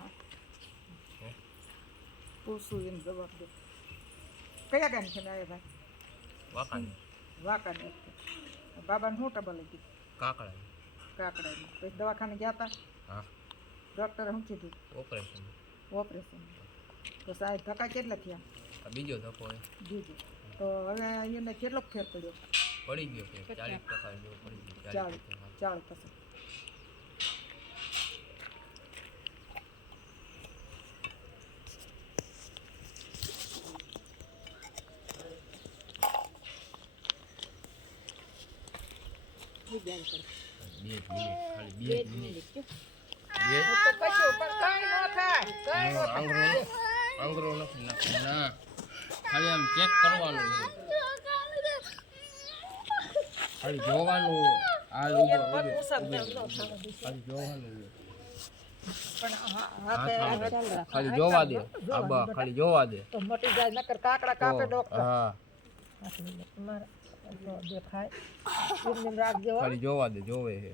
રાખજો. પૂછું એમ જવાબ દે. કયા ગામ છે ને ભાઈ? વાંકાને. બાબાને શું ટબલ હતી? કાકડાની. પછી દવાખાને ગયા હતા? હા. ડૉક્ટરે શું કીધું? ઓપરેશન. તો સાહેબ ધક્કા કેટલા થયા? બીજો ધક્કો બીજો. તો હવે એને કેટલો ફેર પડ્યો? પડી ગયો કે 40% જેવો પડી ગયો. 40%. આંગરો નથી ના ખાલી આમ ચેક કરવાનું છે ખાલી જોવાનું આ ખાલી જોવાનું ખાલી જોવા દે આબા ખાલી જોવા દે તો મોટી જાય નકર કાકડા કાપે ડોક્ટર. હા દેખાય રાખજો. ખાલી જોવા દે જોવે છે